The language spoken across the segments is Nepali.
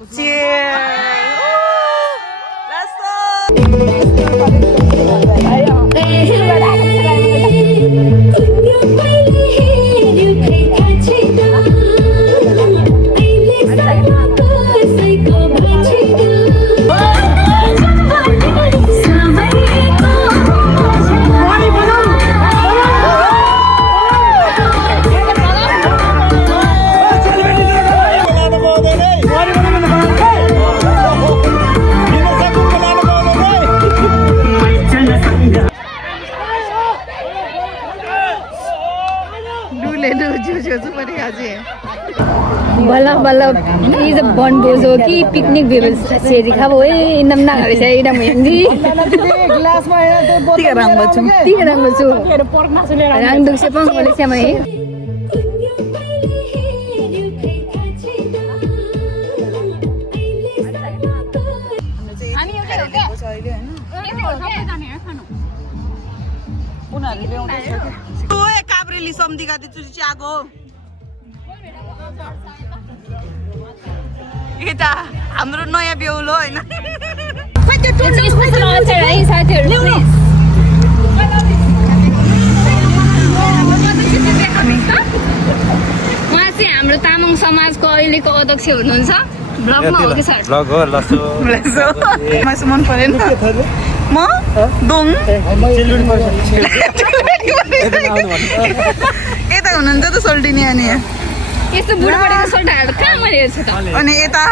Cheers! बल्ल बल्ल इज बनभोज हो कि पिकनिक सेरी खाबो ए इनम ना गरे छै इनम हेंगी ग्लासमा तिग रंग बचु रंग दुसे पङ बोले छ मै काब्रेली सम्धिका दिचुची आगो यता हाम्रो नयाँ बेहुलो हैन उहाँ चाहिँ हाम्रो तामाङ समाजको अहिलेको अध्यक्ष हुनुहुन्छ ब्लगमा हो कि सर ब्लग हो लसो मासु मन परेन म दोङ यता हुनुहुन्छ त सोल्टिनी अनि यस्तो बुढाबुढीको सोल्टाहरू कहाँ मैले हेर्छु त अनि यता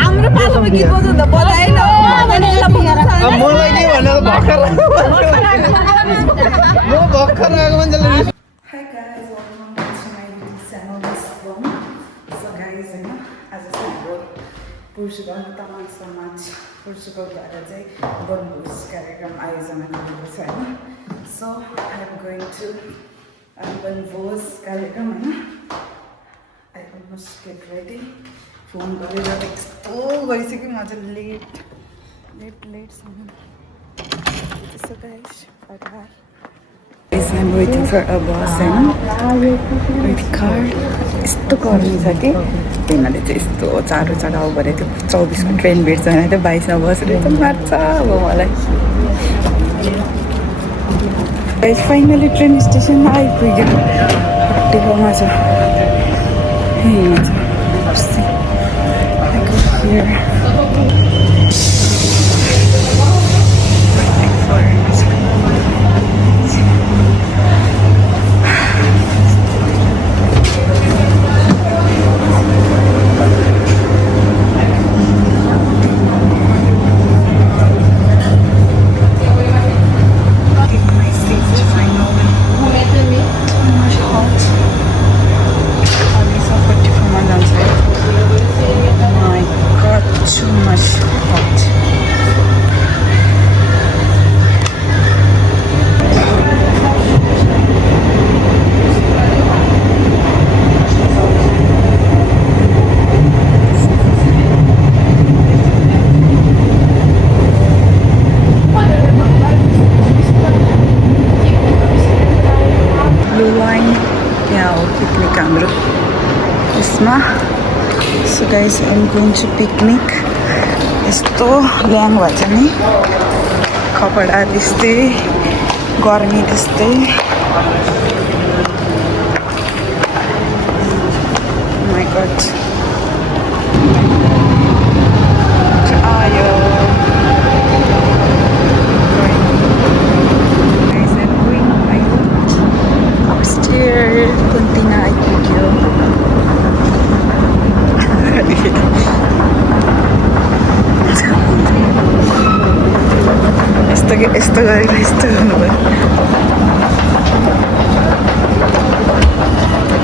हाम्रो पालोमा गीत बजाउँदा बजाएन मलाई के भन्नु भर्खर म भर्खर आएको मान्छेलाई Hi guys, welcome back to my YouTube channel, Miss Bong. So guys, आज चाहिँ हाम्रो पोर्चुगल तामाङ समाज पोर्चुगलबाट चाहिँ वनभोज कार्यक्रम आयोजना गरेको छ होइन so I am going to वनभोज कार्यक्रम होइन I almost get ready phone गरेर यस्तो गइसक्यो म चाहिँ लेटसम्म so guys bye bye I'm waiting for a bus with car. यस्तो गर्मी छ कि तिनीहरूले चाहिँ यस्तो चाँडो आऊ भनेको थियो 24 को ट्रेन भेट्छ भने त्यो 22 मा बसेर त मार्छ अब मलाई फाइनली ट्रेन स्टेसनमा आइपुग्यो टेकोमा छ So guys, I'm going to picnic. यस्तो ल्याङ भएछ नि कपडा त्यस्तै गर्मी त्यस्तै माय गॉड आयो guys, I'm going upstairs कुन्तिना आइपुग्यो यस्तो गर्नुभयो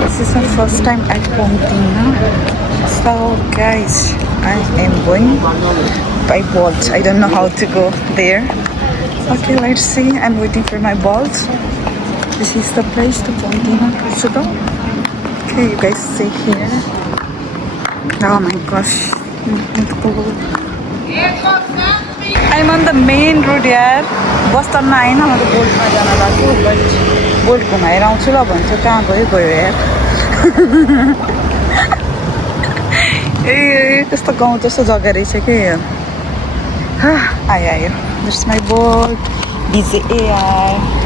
This is my first time at Pontina. So guys, I am going by Bolt. I don't know how to go there. Okay, let's see. I'm waiting for my Bolt. This is the place to Pontina, Portugal. Okay, you guys see here. Oh my gosh. I'm on the main road यार बस स्टपमा आएन म त बोल्टमा जान लाग्यो बट बोल्ट घुमाएर आउँछु ल भन्छ कहाँ गयो यार ए त्यस्तो गाउँ जस्तो जग्गा रहेछ कि आयो this my bolt DJAI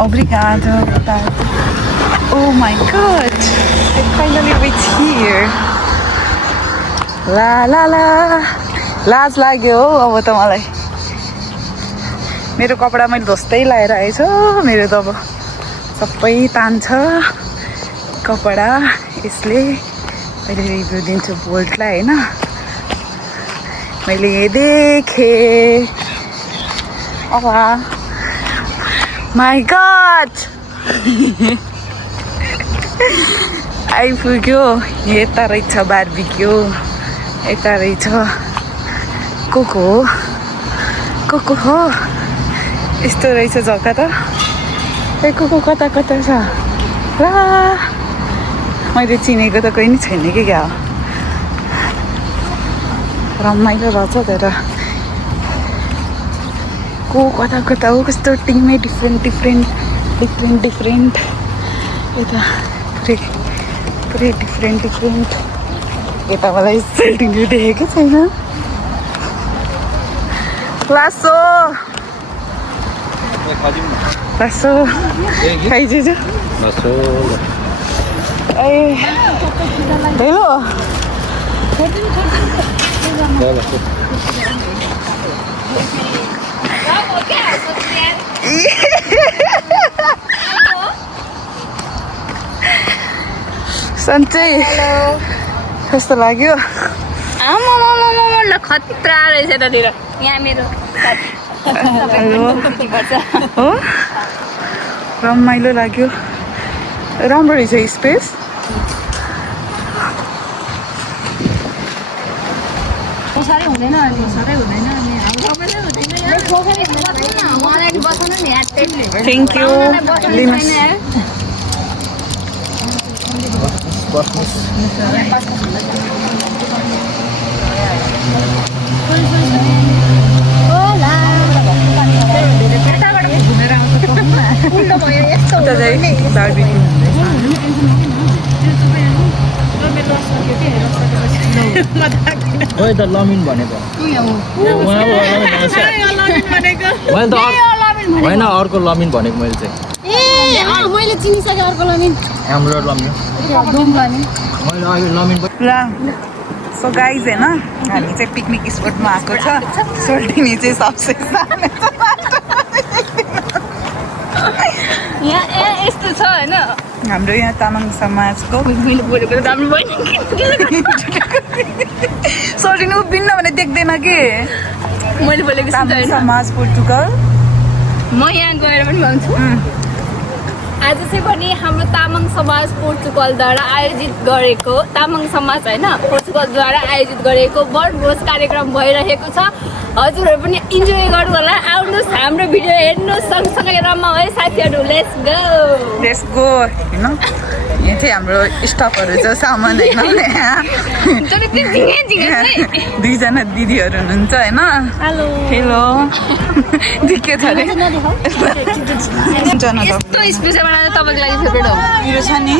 Obrigado. Oh my god! I finally reached here. La la la. लाज लाग्यो हो अब त मलाई मेरो कपडा मैले धोस्तै लाएर आएछु मेरो त अब सबै तान्छ कपडा यसले अहिले रिभ्यू दिन्छु बोल्टलाई हैन मैले देखेँ My God! आइपुग्यो यता रहेछ बार्बिक्यू यता रहेछ को हो यस्तो रहेछ जग्गा त ए को कता छ ला मैले चिनेको त कोही नि छैन कि क्या रमाइलो रहेछ तर को कता हो कस्तो टिमै डिफ्रेन्ट यता पुरै डिफ्रेन्ट यता मलाई सेल्टिङहरू देखेकै छैन लासो खाइदिन्छ ए हेलो सन्चै कस्तो लाग्यो खतरा रहेछ त्यतिर यहाँ मेरो हो रमाइलो लाग्यो राम्रो रहेछ स्पेस Thank you. ओए त लमिन भनेको होइन अर्को लमिन भनेको मैले चाहिँ मैले चिनिसकेँ अर्को लमिन हाम्रो लमिन मैले अहिले लमिन ल सो गाइज हैन हामी चाहिँ पिकनिक स्पटमा आएको छ सोल्टिनी चाहिँ सबसे यहाँ यस्तो छ हैन हाम्रो यहाँ तामाङ समाजको मैले बोलेको त राम्रो भएन सोल्टिनी उभिन्न भने देख्दैन कि मैले बोलेको तामाङ समाज पोर्टुगल म यहाँ गएर पनि भन्छु आज चाहिँ पनि हाम्रो तामाङ समाज पोर्चुगलद्वारा आयोजित गरेको तामाङ समाज होइन पोर्चुगलद्वारा आयोजित गरेको वनभोज कार्यक्रम भइरहेको छ हजुरहरू पनि इन्जोय गर्नु होला आउनुहोस् हाम्रो भिडियो हेर्नुहोस् सँगसँगै रमाउँ है साथीहरू लेट्स गो हैन यहाँ चाहिँ हाम्रो स्टफहरू छ सामान होइन दुईजना दिदीहरू हुनुहुन्छ होइन हेलो के छ अरे यस्तो स्पेसल बनाएर तपाईँको लागि फेभरेट हो पिरो छ नि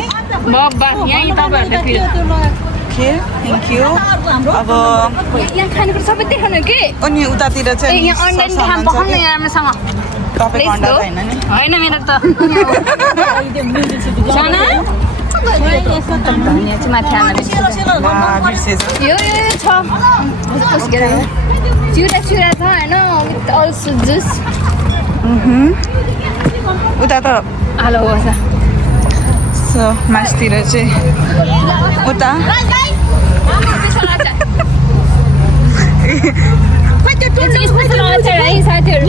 बब्बा यहीँ तपाईँहरूले पिरो थ्याङ्क यू अब यहाँ खानेकुरा सबै देखाउनु के अनि उतातिर ए चाहिँ यहाँ अनलाइन खाम पखाउनु यहाँ राम्रोसँग तपाईँको अन्डा त होइन नि होइन मेरो त साना यहाँ चाहिँ माथि आमा बिर्सेछ यो छ चिउरा चिउरा छ होइन विथ अल्सो जुस उता त हेलो हो सो मासतिर चाहिँ उता साथीहरू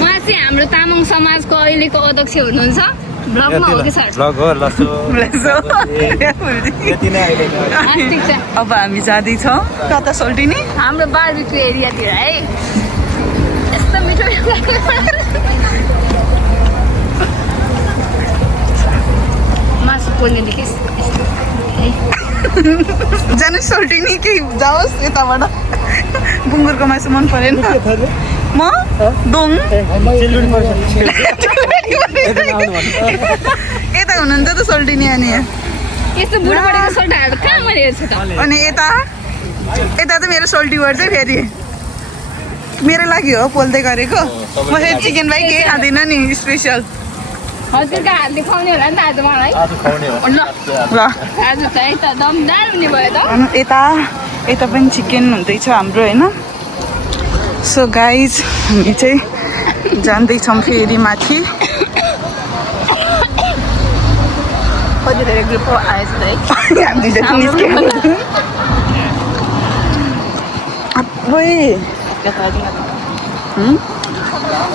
उहाँ चाहिँ हाम्रो तामाङ समाजको अहिलेको अध्यक्ष हुनुहुन्छ ब्लगमा हो कि सर ठिक छ अब हामी जाँदैछौँ कता सोल्टिनी हाम्रो बारबिक्यू एरियातिर है यस्तो मिठो मासु पोल्नेदेखि जानु सोल्टिनी केही जाओस् यताबाट बुङ्गुरको मासु मन परेन म दोङ यता हुनुहुन्छ त सोल्टिनी अनि यस्तो बुढाबुढीको सोल्टाहरू कहाँ मैले हेर्छु त अनि यता यता त मेरो सोल्टी वर्ड चाहिँ फेरि मेरो लागि हो पोल्दै गरेको म फेरि चिकन बाई केही खाँदिनँ नि स्पेसल हजुरको हात देखाउने होला नि त आज मलाई ल ल आज त है त दमदार हुने भयो त अनि यता पनि चिकन हुँदैछ हाम्रो होइन सो गाइज हामी चाहिँ जाँदैछौँ फेरि माथि कति धेरै ग्रुप आएछ है हामी जति निस्क्यौँ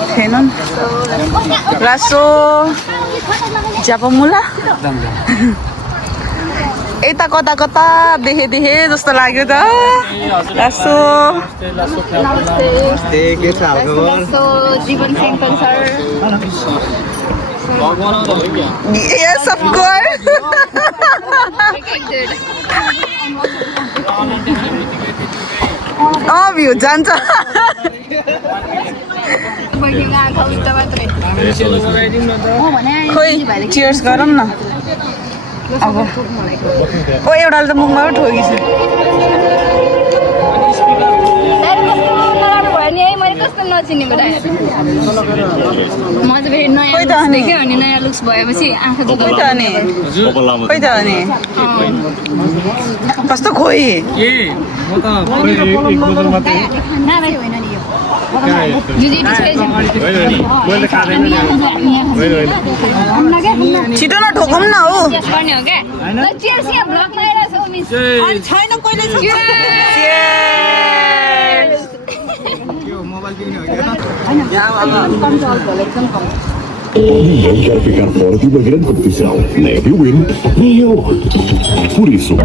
छैन रासो ज्यापमुला यता कता कता देखे जस्तो लाग्यो त Raso Jeevan Singh sir Yes, of course. View जान्छ खोइ चियर्स गरौँ न अब ओ एउटाले त मुखमा ठोकिछ मैले कस्तो नचिनेको म चाहिँ फेरि नयाँ देख्यो अनि नयाँ लुक्स भएपछि आँखा खोइ त अनि कस्तो खोइ छिटो न ठोकौँ न हो Quer ficar fora de uma grande competição, leve o win e eu. Por isso.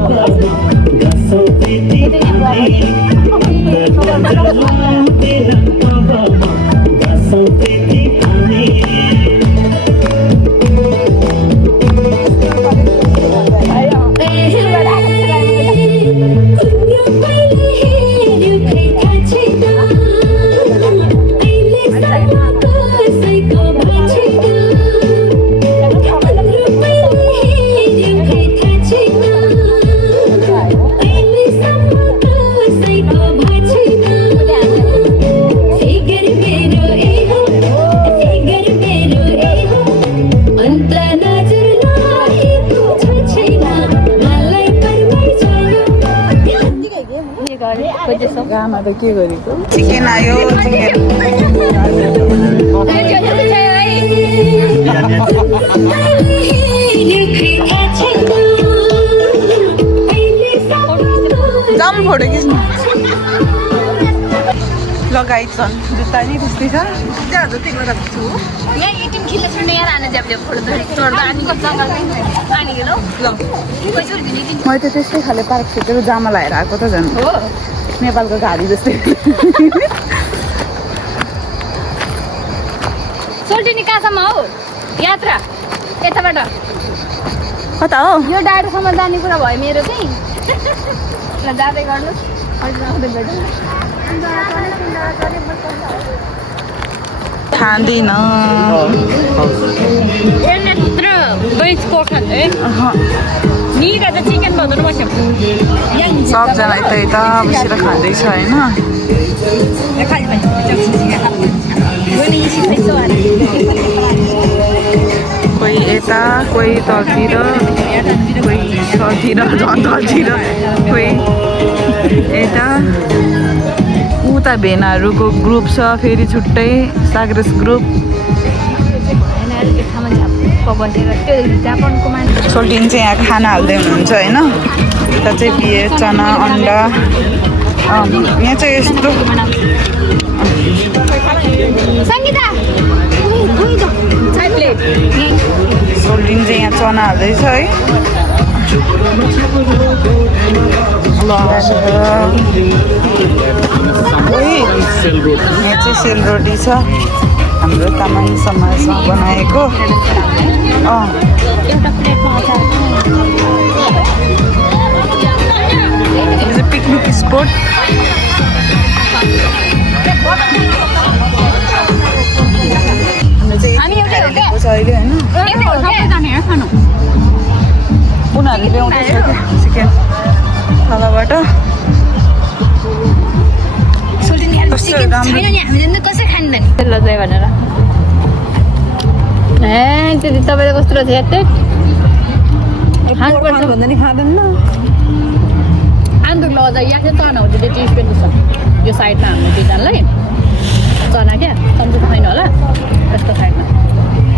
Gamma त के गरेको चिकन आयो जाम फोटो खिच्नु लगाइछन् जुत्ता नि त्यस्तै छ त्यहाँ जतिको राख्छु यहाँ एटिम खेल्न छोड्ने यहाँ आने ज्याप ज्याप फोटो चढ्दा अनि पानी गेलो ल मैले त त्यस्तै खाले पार्क छेकेको जामा लगाएर आएको त झन् नेपालको घारी जस्तै सोल्टिनी कहाँसम्म हो यात्रा यताबाट कता हो यो डाँडोसम्म जाने कुरा भयो मेरो चाहिँ ल जाँदै गर्नु खाँदिन सबजना यता बसेर खाँदैछ होइन कोही यता कोही तलतिर कोही तलतिर झन् तलतिर कोही यता उता भेनाहरूको ग्रुप छ फेरि छुट्टै साग्रेस ग्रुप सोल्टिन चाहिँ यहाँ खाना हाल्दै हुनुहुन्छ होइन यता चाहिँ बिहे चना अन्डा यहाँ चाहिँ यस्तो सोल्टिन चाहिँ यहाँ चना हाल्दैछ है यहाँ चाहिँ सेलरोटी छ हाम्रो तामाङ समाजमा बनाएको पिकनिक स्पोट अहिले होइन उनीहरूले ल्याउँदैछ क्या चिकन तलबाट कसै खाँदैन लजाइ भनेर ए त्यति तपाईँले कस्तो रहेछ याद खानुपर्छ भन्दा नि खाँदैन आन्दुक लजाइ यहाँ चाहिँ चना हुन्छ त्यो टिस पनि छ यो साइडमा हाम्रो दुईजनालाई चना क्या सम्झि त छैन होला यस्तो साइडमा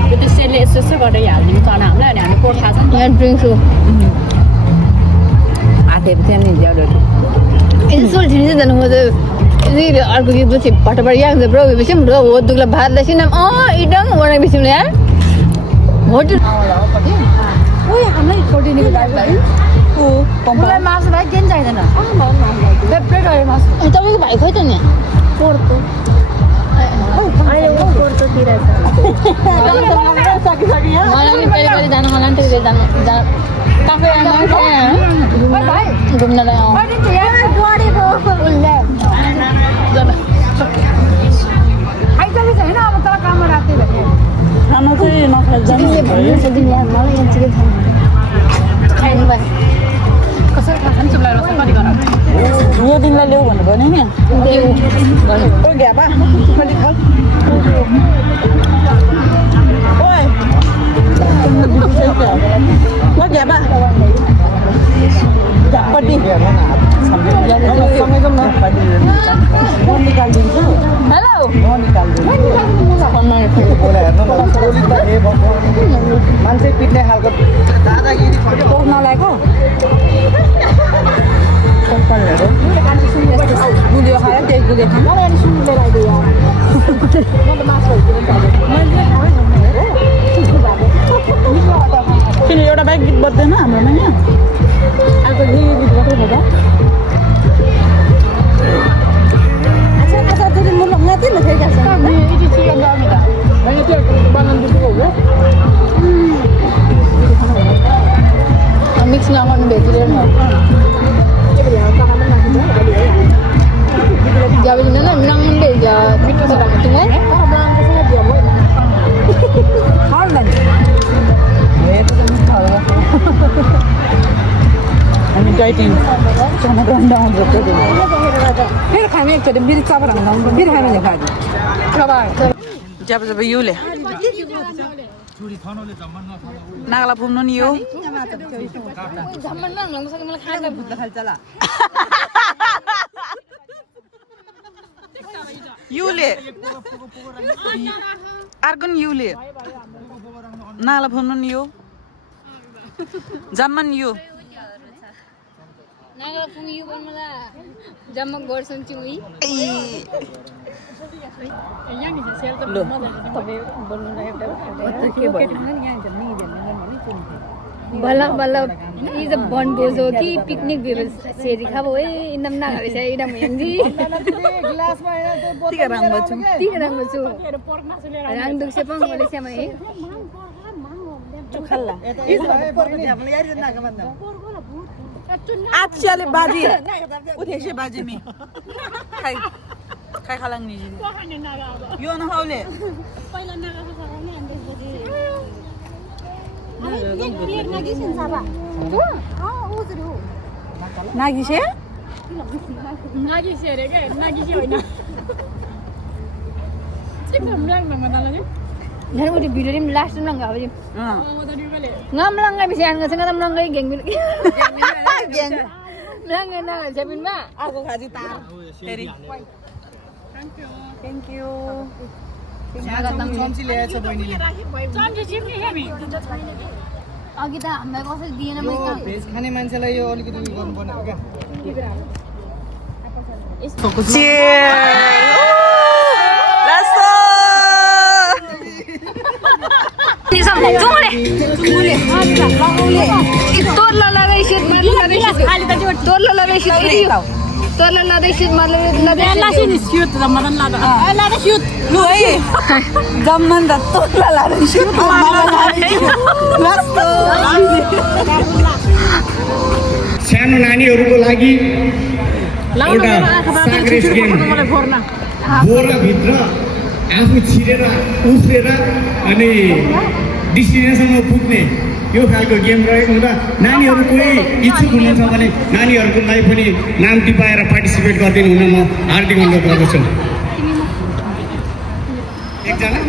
त्यो त्यसैले यस्तो यस्तो गरेर हालिदिनु चना हामीलाई अनि हामी पोट खान्छ नि यहाँ ड्रिङ्क्स हो हातेको थियो नि ज्याउहरू यसो ठिकै छ म चाहिँ अर्को गीत पछि भटबाट यहाँ हुन्छ ब्रो बेसी ब्रो हो दुख्ला भात दैसी नाम इडङ वडा बेसी यार होटल हामीलाई फोर्टिनीको दाजुभाइ मलाई मासु भाइ केही चाहिँदैन फेभरेट अरे मासु तपाईँको भाइ खोइ त नि पोर्तो मलाई पनि कहिले कहिले जानु मलाई पनि जानु घुम्नलाई होइन अब तर काममा राख्दै भने खाना चाहिँ कसरी खान्छ नि चुप्लाएर कति गर यो दिनलाई ल्याऊ भन्नुभयो नि घ्याबा कति खाल घ्याबा पट्टि हेलो मान्छे पिट्ने खालको दादागिरी नलागेको गुलियो खायो त्यही गुलियो किन एउटा बाइक गीत बज्दैन हाम्रोमा यहाँ अर्को गीत मात्रै भयो मिक्स नगर्नु भेजिटेरियन जब न नंग भेज मिठो छ तिमीलाई हामी डाइटिङ चना गन्दा आउँछ फेरि खाने एकचोटि फेरि चापर हाल्नु फेरि खाने खाएको जब जब युले नागला पुग्नु नि यो युले अर्को युले नागला पुग्नु नि यो जम्मन यो नागला पुग्नु यो बनमला जम्मा गर्छन् चिउई बल्ल बल्ल इज बनभोज हो कि पिकनिक सेरी खाबो ए इनम ना गरे छै इनम यंजी ग्लासमा हैन त्यो टिका राम बच्चु ठीक राम्रो छु रङ दुख से पंग बोले छम है चुखल्ला हामीले यार ना गमन आच्छाले बाजी उठेसे बाजी मी खाइ खाइ खालाङ नि यो नखाउले पहिला नागाको छ भने अनि त्यसपछि प्लेट नागिसिन साबा उजरु नागिसे नागिसे रे के नागिसे होइन एकदम म्याङ नंगा नाले झन् उठी भिडियो नि लास्ट नंग गाबे ngam lang ngai bisa ngai sengat lang ngai geng geng lang ngai na jabin ma aku kasih tar Terry thank you चम्ची ल्याएछ बहिनीले चम्ची चिप्ने हेमी अघि त हामीलाई कसरी दिएन यो भेज खाने मान्छेलाई यो अलिकति उयो गर्नुपर्ने हो क्या cheers let's go तोर्ला लगाइसित तोर्ला लगाइसित तोर्ला लगाइसित लासिन स्युट जम्मन लादा लादा स्युट lu zaman dah tolak lah shoot let's go सानो नानीहरूको लागि एउटा साग्रेस गेम बोर्नभित्र आफू छिरेर उफ्रेर अनि डेस्टिनेसनमा पुग्ने यो खालको गेम रहेको हुँदा नानीहरू कोही इच्छुक हुनुहुन्छ भने नानीहरूको लागि पनि नाम टिपाएर पार्टिसिपेट गरिदिनु हुन म हार्दिक अनुरोध गर्दछु एकजना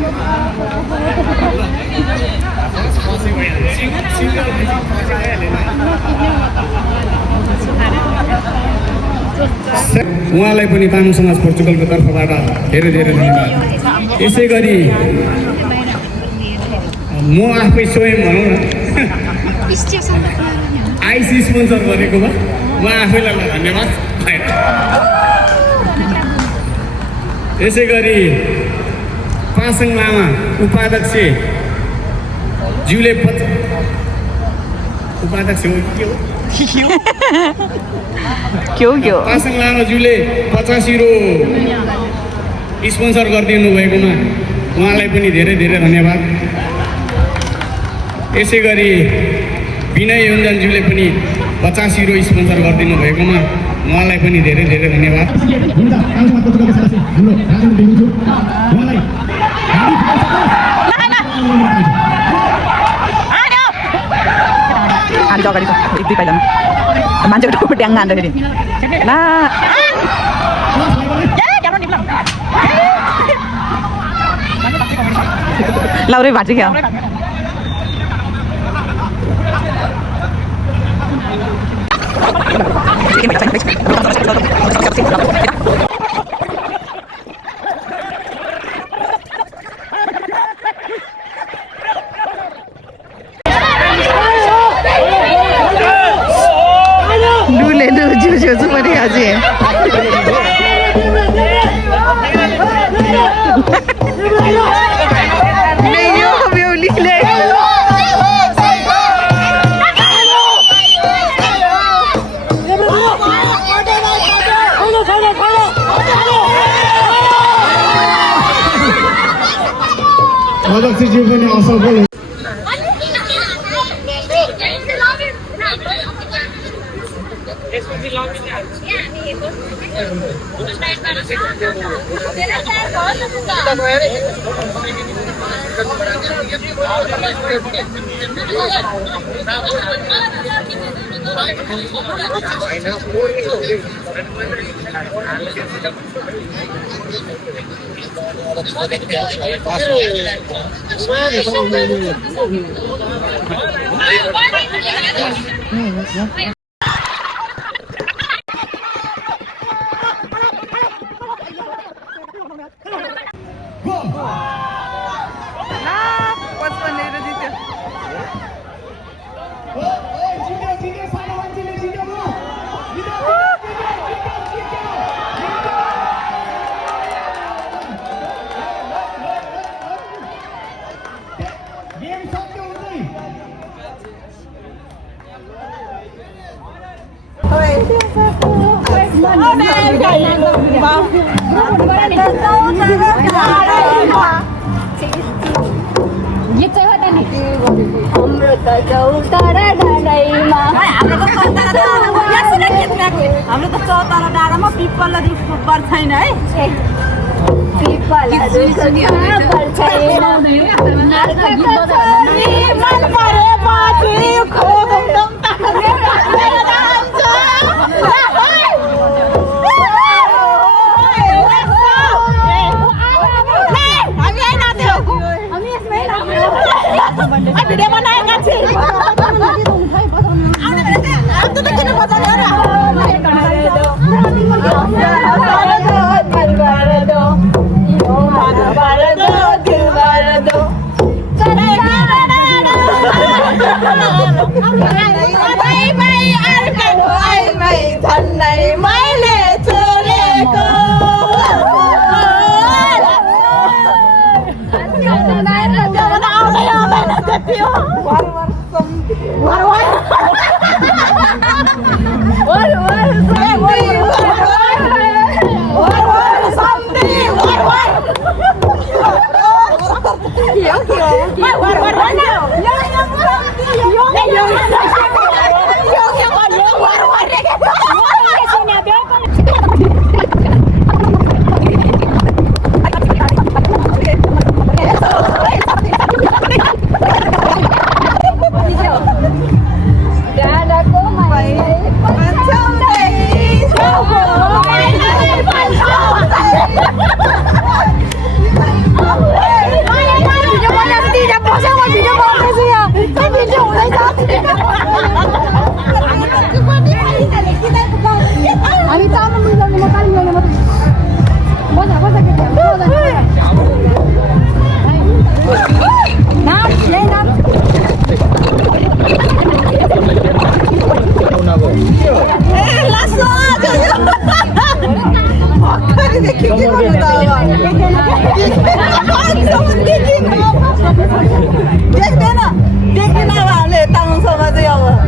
उहाँलाई पनि तामाङ समाज पोर्चुगलको तर्फबाट धेरै धेरै धन्यवाद यसै गरी म आफै स्वयं भनौँ न आइसी स्पोन्सर गरेकोमा म आफैलाई धन्यवाद यसै गरी पासाङ लामा उपाध्यक्ष ज्यूले उपाध्यक्ष हो के हो पासाङ लामा ज्यूले 85 रो स्पोन्सर गरिदिनु भएकोमा उहाँलाई पनि धेरै धेरै धन्यवाद यसै गरी विनय योन्जनज्यूले पनि 85 रो स्पोन्सर गरिदिनु भएकोमा उहाँलाई पनि धेरै धेरै धन्यवाद ada kali tu itu payah manja tu pedang anda ni nah ya jangan dibilang Laure baca ya super dia aja. Meio meu lile. अध्यक्ष जी पनि असफल गीत चाहिँ हो त नि हाम्रो त चौतारा डाँडैमा हाम्रो त चौतारा डाँडामा पिपल पर्छैन है भिडियो बनाएका छौँ मैले चोरेको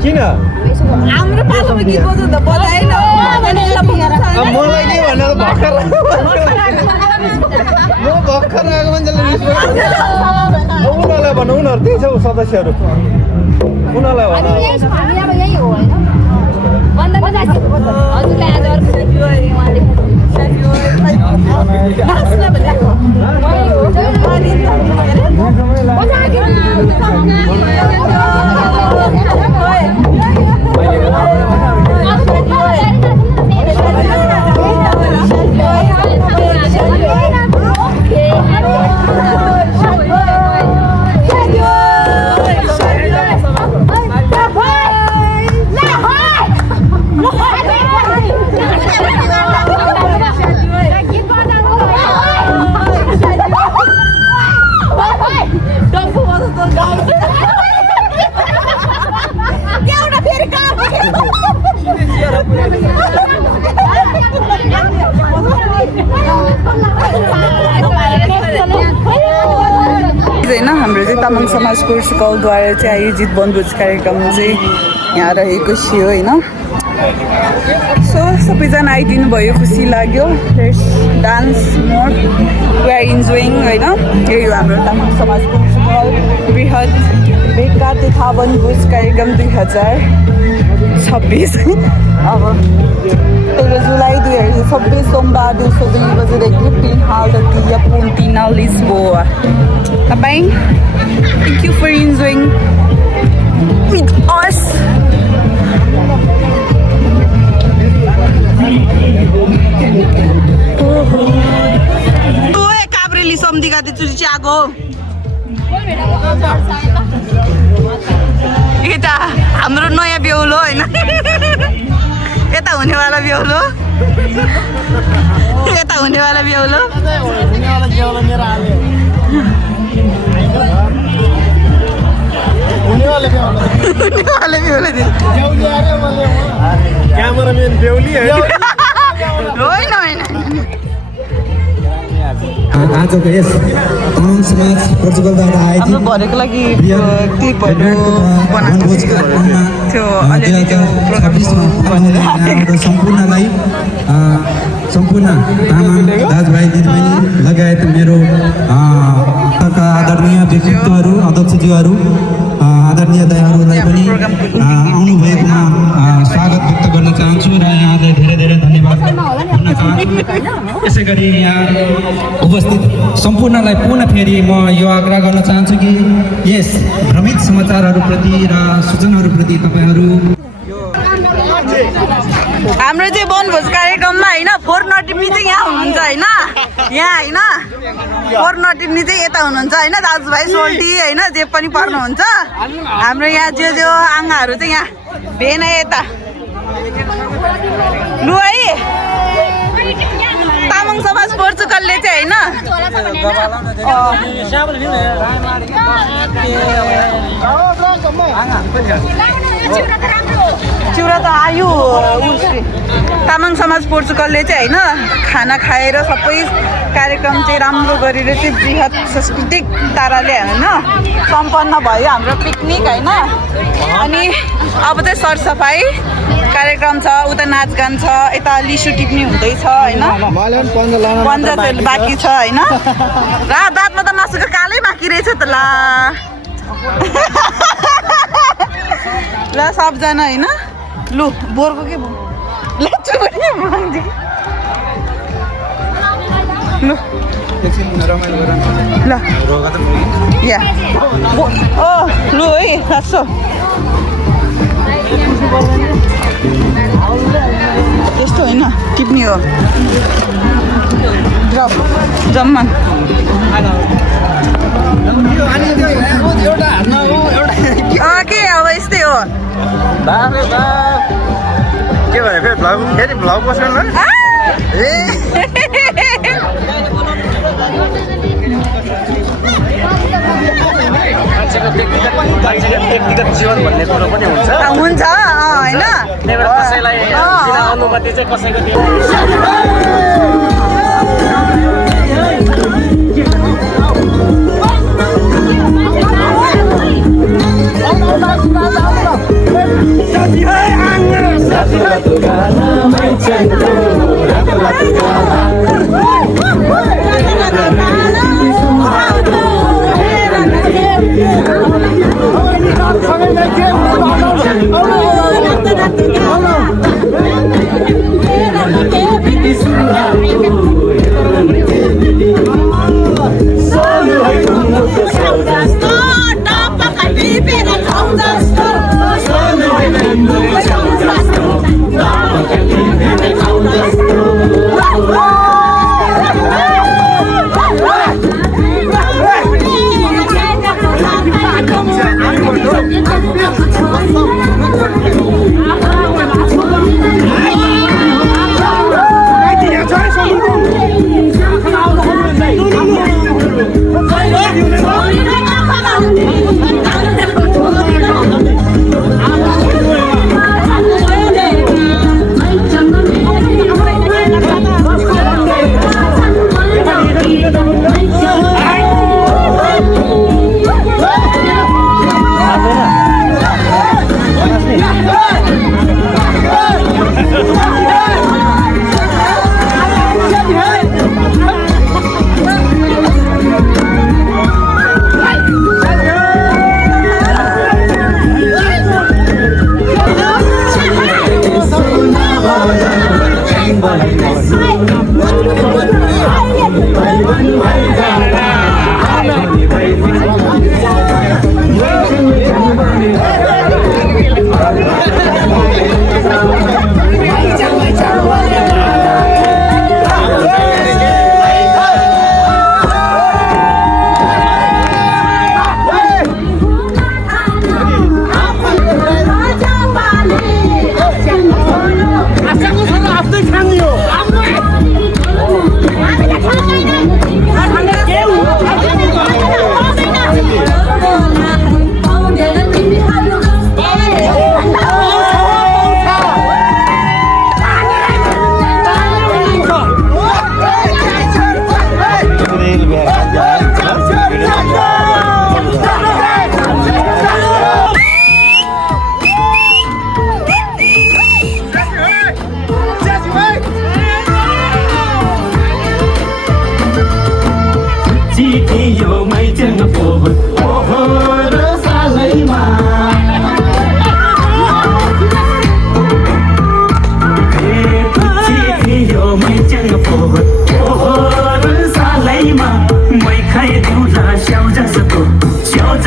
किन हाम्रो पालोमा गीत बजाउँदा त बजाएन मलाई के भनेर भर्खर म भर्खर आएको मान्छेले उनीहरूलाई भनौँ उनीहरू त्यही छ सदस्यहरू उनीहरूलाई भन हामी अब यही हो होइन हजुरलाई आज होइन हाम्रो चाहिँ तामाङ समाज कोर्सकलद्वारा चाहिँ आयोजित वनभोज कार्यक्रम चाहिँ यहाँ रहेको थियो होइन सो सबैजना आइदिनु भयो खुसी लाग्यो dance more we are enjoying होइन यही हो हाम्रो तामाङ समाज कोर्सकल बृहत भेटघाट तथा वनभोज कार्यक्रम 2026 अब 13 जुलाई 2026 सोमबार दिउँसो 2 बजेदेखि 3 हाल Tia Pontina Lisboa. Tá bem? Thank you for enjoying with us. ओए काब्रेली सम्धिका त्यो च्याको यता हाम्रो नयाँ बेहुलो होइन यता हुनेवाला बेहुलो यता हुनेवाला बेहुलो हुनेवाला बेहुलो क्यामेराम्यान बेहुली होइन होइन आजको यस तामाङ समाज पोर्चुगलबाट आएथ्यो हाम्रो भरेको लागि क्लिपहरू वनभोज कार्यक्रममा थियो अलिअलि त्यो सम्पूर्ण तामाङ दाजुभाइ दिदीबहिनी लगायत मेरो आदरणीय व्यक्तित्वहरू अध्यक्षज्यूहरू आदरणीय दाइहरूलाई पनि आउनुभएकोमा स्वागत व्यक्त गर्न चाहन्छु र यहाँलाई धेरै धेरै धन्यवाद भन्न चाहन्छु। यसै गरी यहाँ उपस्थित सम्पूर्णलाई पुनः फेरि म यो आग्रह गर्न चाहन्छु कि यस भ्रमित समाचारहरूप्रति र सूचनाहरूप्रति तपाईँहरू हाम्रो चाहिँ वनभोज कार्यक्रममा होइन 4 नटिप्नी चाहिँ यहाँ हुनुहुन्छ होइन यहाँ होइन 4 नटिप्नी चाहिँ यता हुनुहुन्छ होइन दाजुभाइ सोल्टी होइन जे पनि पर्नुहुन्छ हाम्रो यहाँ जो आँगाहरू चाहिँ यहाँ भेन यता लु है तामाङ समाज पोर्चुगलले चाहिँ चिउरा त आयो तामाङ समाज पोर्चुगलले चाहिँ होइन खाना खाएर सबै कार्यक्रम चाहिँ राम्रो गरेर चाहिँ बृहत सांस्कृतिक ताराले होइन सम्पन्न भयो हाम्रो पिकनिक होइन अनि अब चाहिँ सरसफाइ कार्यक्रम छ उता नाचगान छ यता लिसु टिप्नी हुँदैछ होइन पन्जा चाहिँ बाँकी छ होइन रात रातमा त मासुको कालै बाँकी रहेछ त ला ल सबजना होइन लु बोरको के लु ल या ओ लु है लासो त्यस्तो होइन टिप्नी हो जम्मान के अब यस्तै हो के भयो फेरि भ्लग बस्नु व्यक्तिगत जीवन भन्ने कुरो पनि हुन्छ होइन कसैलाई अनुमति चाहिँ कसैको Thank you.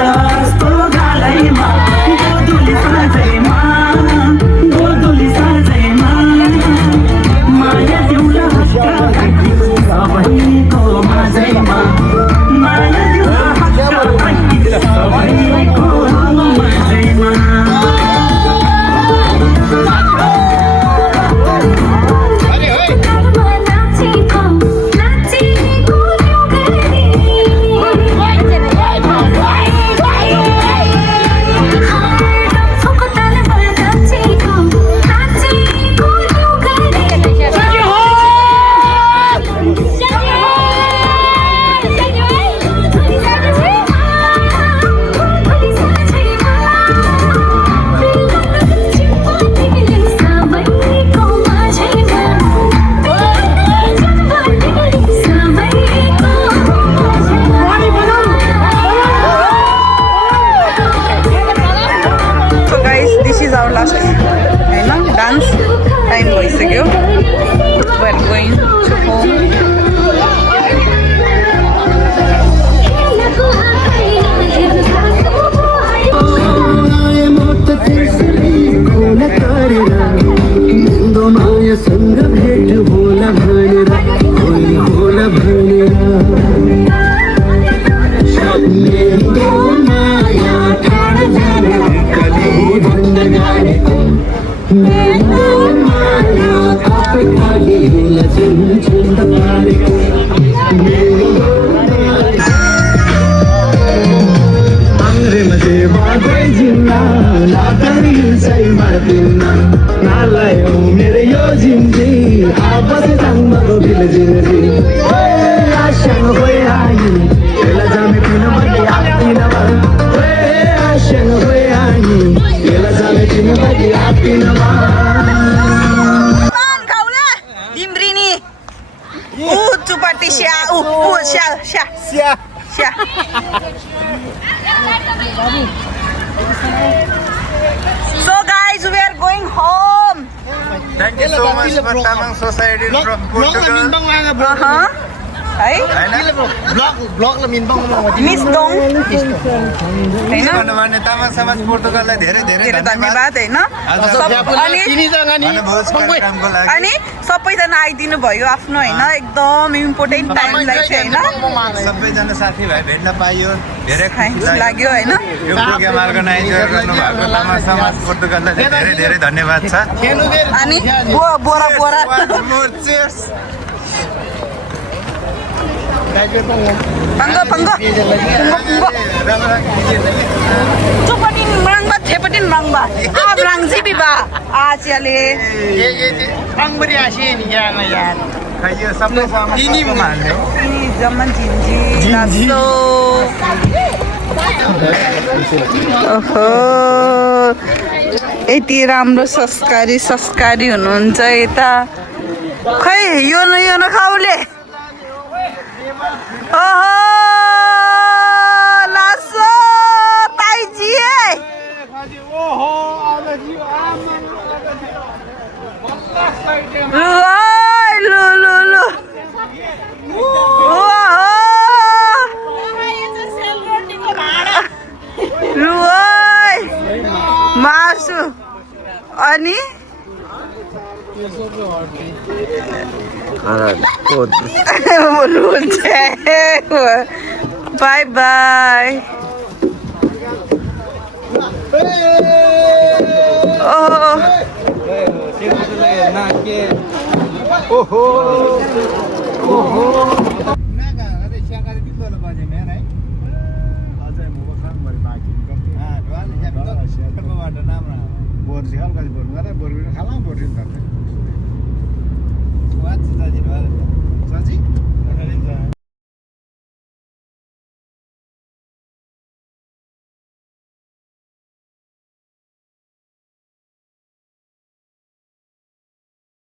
जस्तो गालैमा गोदुली साँझैमा माया दिउँला हस्का सबैको माझैमा माया दिउँला हस्का सबैको माझैमा मेरो यो जिन्दगी आपस जन्मको बिल जिन्दगी आशंग होय आई एला जामे पिन बगे आपिन बा आशंग होय आई एला जामे पिन बगे आपिन बा मान खाउला डिम्ब्रिनी उ चुपटी स्या उ स्या स्या स्या स्या So guys, we are going home. Thank you so much for Tamang Society from Portugal. है ब्लग ल मिनबङ मिस दङ हैन तामाङ समाज पोर्टुगललाई धेरै धेरै धन्यवाद हैन अनि सबैजना आइदिनु भयो आफ्नो हैन एकदम इम्पोर्टेन्ट टाइमलाई चाहिँ हैन सबैजना साथीभाइ भेट्न पाइयो धेरै खुसी लाग्यो हैन यो प्रोग्राम अर्गनाइजर गर्नु भएको तामाङ समाज पोर्टुगललाई धेरै धेरै धन्यवाद छ अनि बोरा बोरा Panggo, panggo. Cupatin merang ba, tepatin merang ba. Ah, merang zibi ba. Ah, ciale. Ang beri asyik ni yang layan. Kayu sama-sama. Ini zaman jinji. Jinji. ओहो यति राम्रो संस्कारी हुनुहुन्छ यता खै यो न खाउले ओहो लासो ताइजी ओहो लु लु लु मासु अनि बाई बाई ओहो